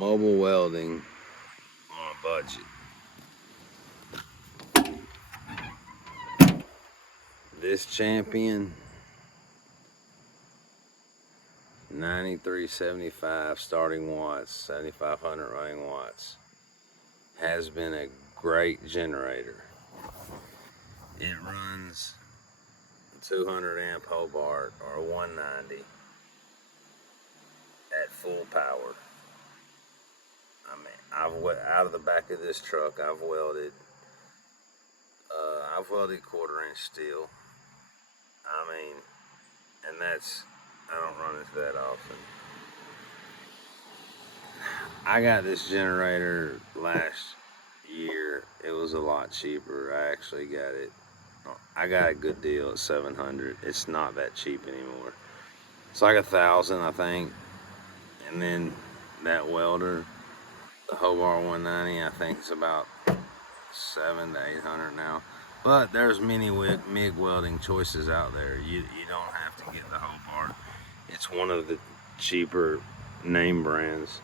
mobile welding on a budget. This Champion 9375 starting watts, 7500 running watts, has been a great generator. It runs 200 amp Hobart or 190 at full power. I mean, out of the back of this truck, I've welded 1/4 inch steel. I mean, and I don't run it that often. I got this generator last year. It was a lot cheaper. I got a good deal at $700. It's not that cheap anymore. It's like $1,000, I think. And then that welder, the Hobart 190, I think it's about $700 to $800 now. But there's many MIG welding choices out there. You don't have to get the Hobart. It's one of the cheaper name brands,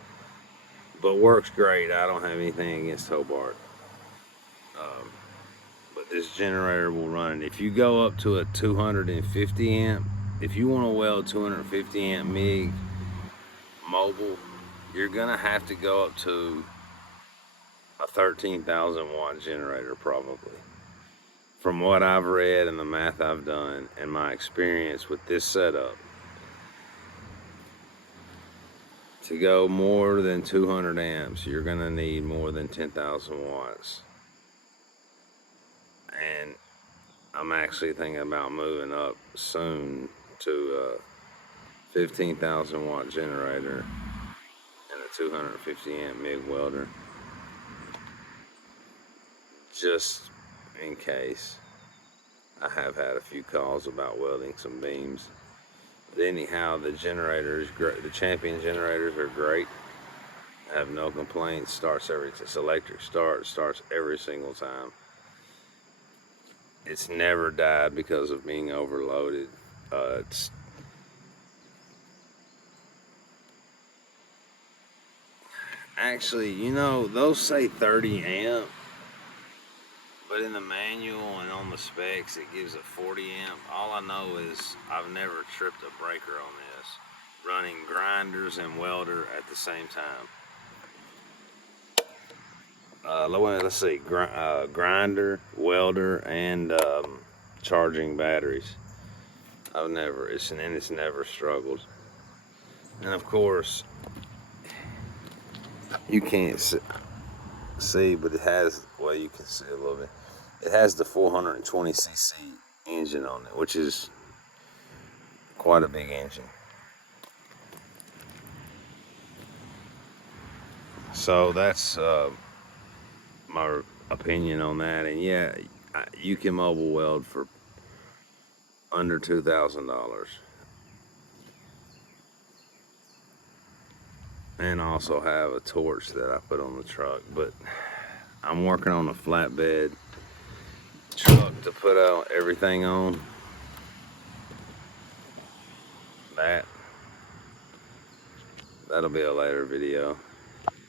but works great. I don't have anything against Hobart. But this generator will run it. If you go up to a 250 amp, if you want to weld 250 amp MIG mobile, you're gonna have to go up to a 13,000 watt generator probably. From what I've read and the math I've done and my experience with this setup, to go more than 200 amps, you're gonna need more than 10,000 watts. And I'm actually thinking about moving up soon to a 15,000 watt generator and a 250 amp MIG welder, just in case. I have had a few calls about welding some beams. But anyhow, the generator is great. The Champion generators are great. I have no complaints. It's electric start, starts every single time. It's never died because of being overloaded. Actually, you know, those say 30 amp, but in the manual and on the specs, it gives a 40 amp. All I know is I've never tripped a breaker on this, running grinders and welder at the same time. Let's see, grinder, welder, and charging batteries. It's never struggled. And of course, you can't see, but it has, well, you can see a little bit. It has the 420cc engine on it, which is quite a big engine. So that's my opinion on that. And yeah, you can mobile weld for under $2,000, and also have a torch that I put on the truck. But I'm working on a flatbed truck to put out everything on. That'll be a later video.